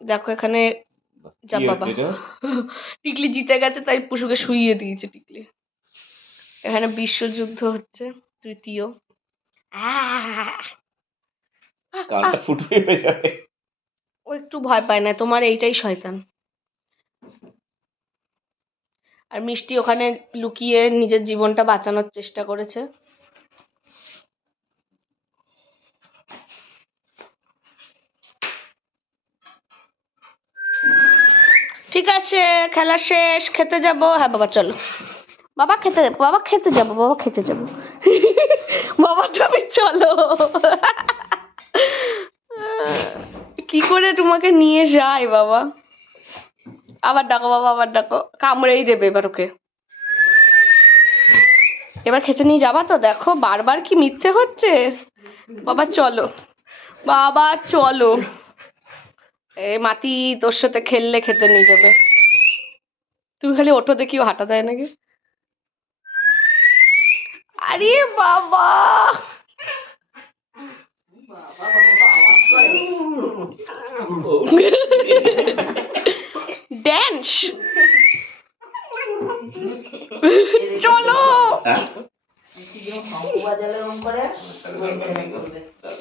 দেখো এখানে যা বাবা টিকলি জিতে গেছে তাই পুশুকে শুইয়ে দিয়েছে টিকলি। এখানে বিশ্বযুদ্ধ হচ্ছে তৃতীয়। কানটা ফুটে হয়ে যাবে। ও একটু ভয় পায় না, তোমার এইটাই শয়তান। আর মিষ্টি ওখানে লুকিয়ে নিজের জীবনটা বাঁচানোর চেষ্টা করেছে। ঠিক আছে, খেলা শেষ, খেতে যাব। হ্যাঁ বাবা চলো, বাবা খেতে যাবো, বাবা খেতে যাবো, বাবা খেতে যাবো। বাবা তুমি চলো। কি করে তোমাকে নিয়ে যায় বাবা। আবার ডাকো বাবা, আবার ডাকো, কামড়েই দেবে এবার ওকে। এবার খেতে নিয়ে যাবা তো? দেখো বারবার কি মিথ্যে হচ্ছে। বাবা চলো, বাবা চলো। এ মাতি তোর সাথে খেললে খেতে নিয়ে যাবে। তুমি খালি ওঠো দেখি, ও হাঁটা দেয় নাকি। আরে বাবা, ড্যান্স। চলো।